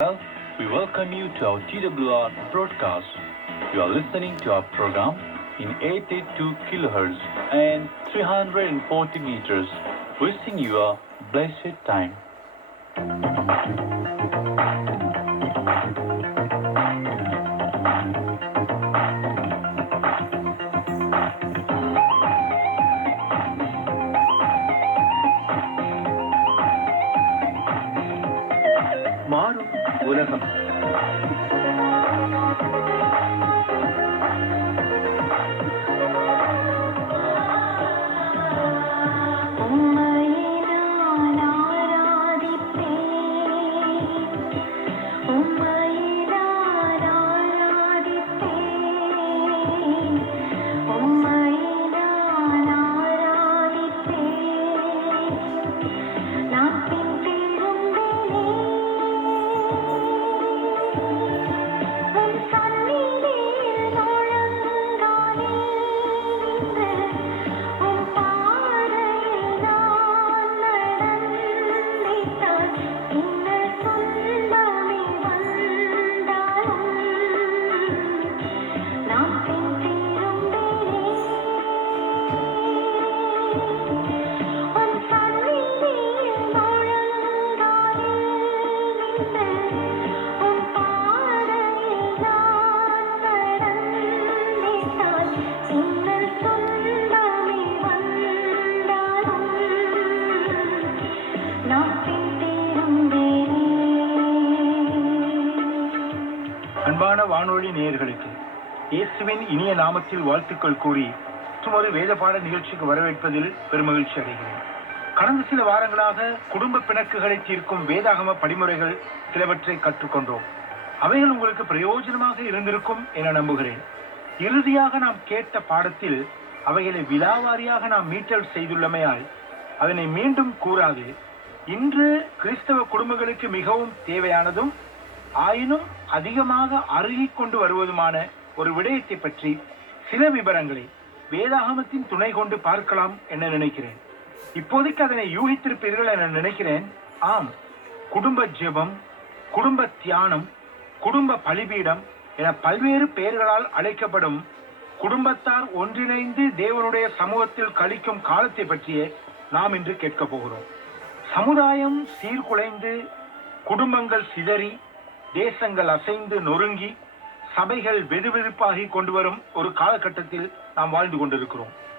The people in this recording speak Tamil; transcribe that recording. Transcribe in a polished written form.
Well, we welcome you to our TWR broadcast. You are listening to our program in 882 kilohertz and 340 meters, wishing you a blessed time. மாறும் உலகம். அன்பான வானொலி நேயர்களுக்கு இயேசுவின் இனிய நாமத்தில் வாழ்த்துக்கள் கூறி மற்றொரு வேத பாட நிகழ்ச்சிக்கு வரவேற்பதில் பெருமகிழ்ச்சி அடைகிறேன். கடந்த சில வாரங்களாக குடும்ப பிணக்குகளை தீர்க்கும் வேதாகம படிமுறைகள் சிலவற்றை கற்றுக்கொண்டோம். அவைகள் உங்களுக்கு பிரயோஜனமாக இருந்திருக்கும் என நம்புகிறேன். இறுதியாக நாம் கேட்ட பாடத்தில் அவைகளை விலாவாரியாக நாம் மீட்டல் செய்துள்ளமையால் அதனை மீண்டும் கூறாது இன்று கிறிஸ்தவ குடும்பங்களுக்கு மிகவும் தேவையானதும் ஆயினும் அதிகமாக அருகிக் கொண்டு வருவதுமான ஒரு விடயத்தை பற்றி சில விவரங்களை வேதாகமத்தின் துணை கொண்டு பார்க்கலாம் என நினைக்கிறேன். இப்போதைக்கு அதனை யூகித்திருப்பீர்கள் என நினைக்கிறேன். ஆம், குடும்ப ஜெபம், குடும்ப தியானம், குடும்ப பலிபீடம் என பல்வேறு பெயர்களால் அழைக்கப்படும் குடும்பத்தார் ஒன்றிணைந்து தேவனுடைய சமூகத்தில் கழிக்கும் காலத்தை பற்றியே நாம் இன்று கேட்க போகிறோம். சமுதாயம் சீர்குலைந்து, குடும்பங்கள் சிதறி, தேசங்கள் அசைந்து நொறுங்கி, சபைகள் வெதுவெதுப்பாகி கொண்டு வரும் ஒரு காலகட்டத்தில் நாம் வாழ்ந்து கொண்டிருக்கிறோம்.